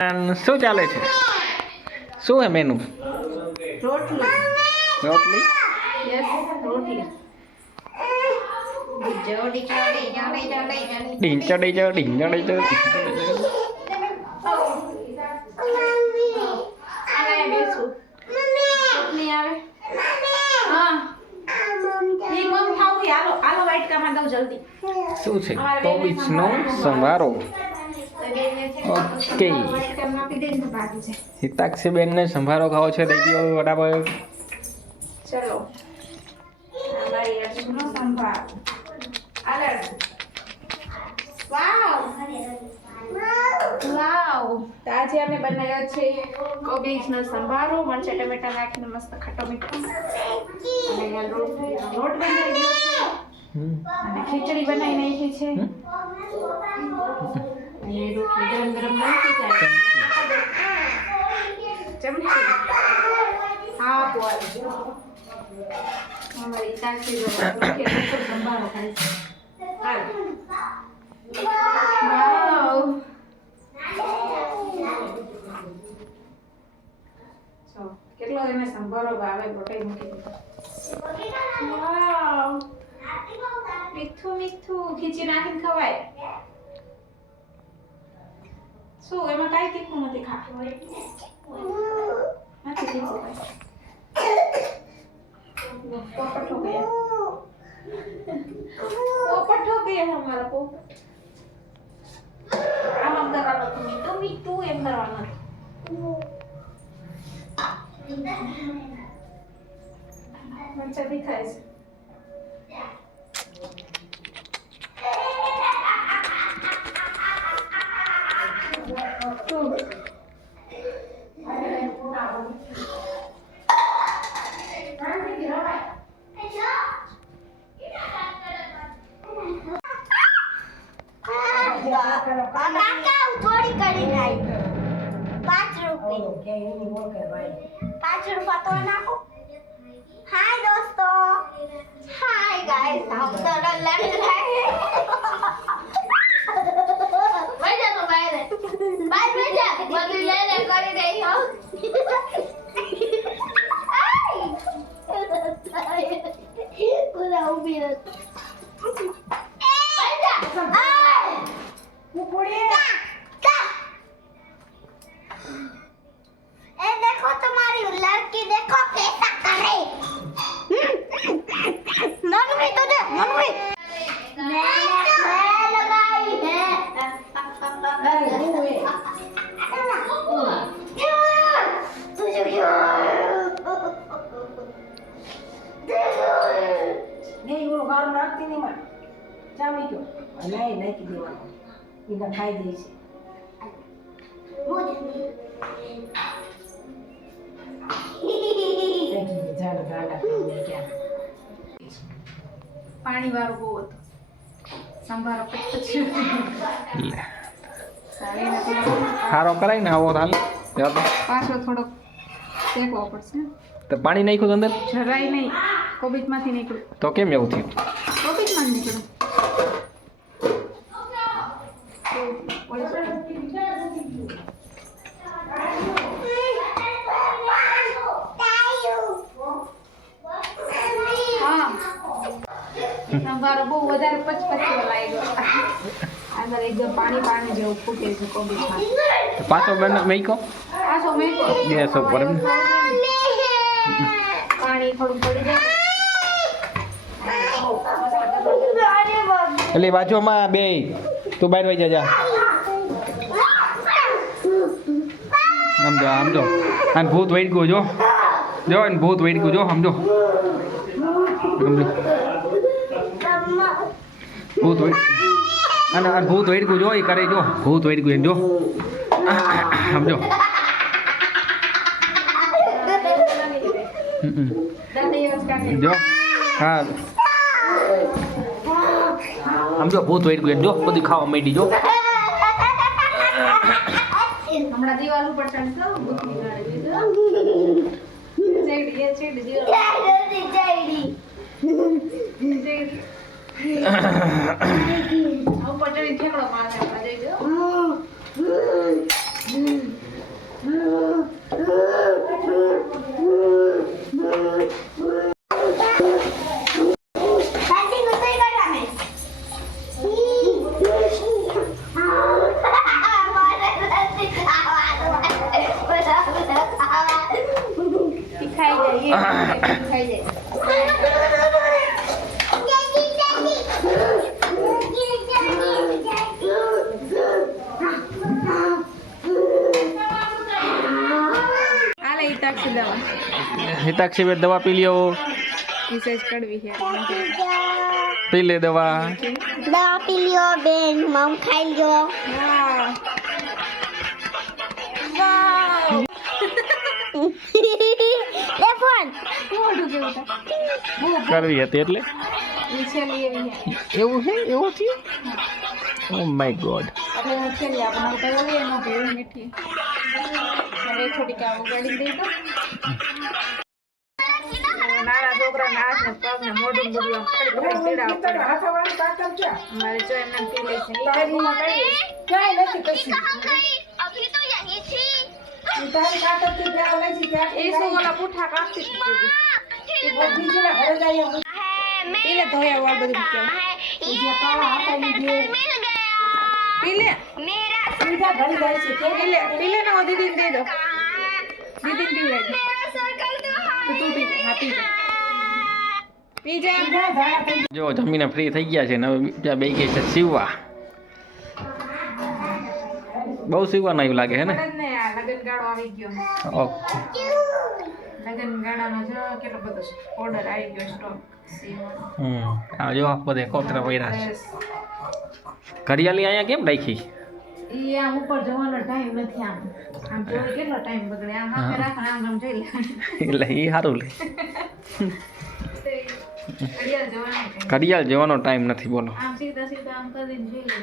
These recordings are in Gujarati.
શું ચાલે છે? શું હે મેનુ રોટલી. રોટલી યસ રોટલી જોડી જોડી જોડી જોડી જોડી ડીંચ ડી ચ ડીંચ ડી ચ આને બેસું રોટલી આવે. હા. ઈ મમ ખાવું છે. હાલો હાલો વાટકામાં શું છે કોબીજનો સંભારો. ઓકે. હિતાક્ષી બેનને સંભારો ખાવો છે. દઈ દો વડાપાવ ચલો. આજે અમે બનાવ્યો છે કોબીજનો સંભારો. મરચાં ટમેટા નાખીને મસ્ત ખાટો મીઠો. અને બનાવી હમ. અને ખીચડી બનાવી નાખી છે. અને રોટલી ગરમ ગરમ નાખી જાય. ચમચી. હા બોલ અમારી તાકી સંભાળો જો કેટલો એને સંભાળો ભાવે બટાઈ મૂકી મીઠું મીઠું. ખીચી નાખીને ખવાય. શું એમાં કાંઈ તીખું નથી ખાતું. નથી તીખું કાંઈ પોપટ હો ગયા પોપટ હો ગયા હમારા પોપટ. આમ આમ કરવાનું હતું મીઠું મીઠું એમ કરવાનું હતું કે એની ઓળખે હોય પાંચ રૂપિયા તો નાખો. હાય દોસ્તો. હાય ગાઈસ આપ તો લડ રહે મજા તો લે કરી દઈ હો. નહીં ગાળો નાખતી નહીં માં ચામી ગયો નહીં નાખી દેવાનો. એને ખાઈ દે છે. પાણી વાળું બહુ હતું. સંભારો. હારો કરાય ને આવો હાલ તો. પાછો થોડોક શેકવો પડશે. તો પાણી નાખ્યું અંદર? જરાય નહીં. કોબીજમાંથી નીકળ્યું તો કેમ એવું થયું? કોબીજમાં નીકળ્યું હા. સંભારો બહુ વધારે પચપચીઓ લાગ્યો. અંદર એકદમ પાણી પાણી જેવું ફૂટે છે કોબીજમાં. પાછો બન પાછો મેકો? ગેસ ઉપર. પાણી થોડું પડી જાય એટલે બાજુમાં બે. તું બહાર વહી જા સમજો સમજો અને ભૂત વૈટ ગયો જો. જો એને ભૂત વૈટ ગયો જો. સમજો સમજો ભૂત વૈટ અને ભૂત વૈટ ગયો જો એ કરે જો. ભૂત વૈટ ગયો જો. સમજો હમ, હમ. દાદી એવા જ. જો હા સમજો ભૂત વેટ ગયું જો બધું ખાવા માંડી જો હમણાં દિવાલ ઉપર ચડતો ગાડી દીધો ચેડી એ ચેડી દિવાલ ચેડી આ ઉપર ચડી ઠેકડો મારે આપણે જઈ ગયો સાચી ગુસ્સે કરવાને ઈ ખાઈ જાય એ ખાઈ જાય આલે ઈ તાક્ષી દવા હિતાક્ષી બે દવા પી લ્યો. સહેજ કડવી છે. પી લે દવા. દવા પી લ્યો બેન. મમ ખાઈ લ્યો. વાહ એ ફોન મોઢું કેવું થાય કરવી હતી એટલે? એવી છે? એવું થયું? ઓ માય ગોડ છેલ્લી આપણે ને લઈએ નો હાથને પગને મોઢું બધું? અમારે જો એમને પી લે છે. કઈ નથી કશી. અભી તો યહી થી ઈ તારી તાકાતથી ત્યાં લઈ જઈ ત્યાં એ શું ઓલા પુઠ્ઠા કાપતી જ હતી. ઈ બીજીના ઘરે જાય એમ. પી લે ધોયા વાળ બધું કેવું ઈ જે કાળા હાથા ઈ બે પી લે સીધા ઘરે જાય છે કે પી લે પી લે ને ઓ દીદીને દઈ દો દીદીને પીવડાવી દે તો તું પી લે હા પી લે પી જા સીધા ધારા થઈ જો જમીને ફ્રી થઈ ગયા છે ને હવે બીજા બે ગઈ છે સીવવા. બહુ સીવવાનું એવું લાગે છે ને? જ ને આ લગન ગાળો આવી ગયો ઓકે. લગન ગાળાનો જો કેટલો બધો ઓર્ડર આવી ગયો સ્ટોક હમ. આ જો બધે કોતરા પડ્યા છે. ઘડિયાળી અહીંયા કેમ રાખી ઈ આમ ઉપર જવાનો ટાઈમ નથી આમ. આમ જોઈ કેટલો ટાઈમ બગડે? આમ હાથે રાખે આમ આમ જોઈ લે. એટલે એ સારું લે. ઘડિયાળ જવાનો ટાઈમ નથી બોલો. આમ સીધા સીધા આમ કરીને જોઈ લે.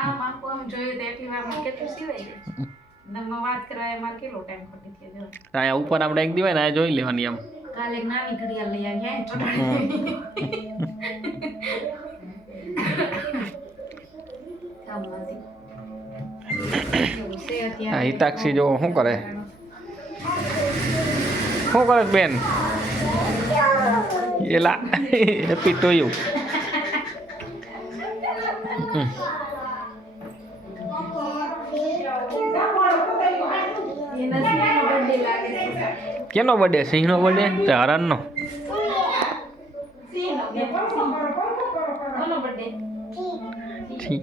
આમ આખું આમ જોઈએ તો એટલી વારમાં કેટલું સિવાય તમે વાત કરવા એ મારે કેટલો ટાઈમ ખોટી થઈ જો. અહીંયા ઉપર આપણે એક દિવાય ને આ જોઈ લેવાની કાલે એક નાની ઘડિયાળ લઈ આવી ચોટાડી અત્યારે? હિતાક્ષી જો શું કરે? શું કરે બેન? એલા હેપી ટુ યુ એના સિવાયનો birthday લાગે છે કેનો બર્થડે? સિંહનો બર્થડે? કે હરણનો? ઠીક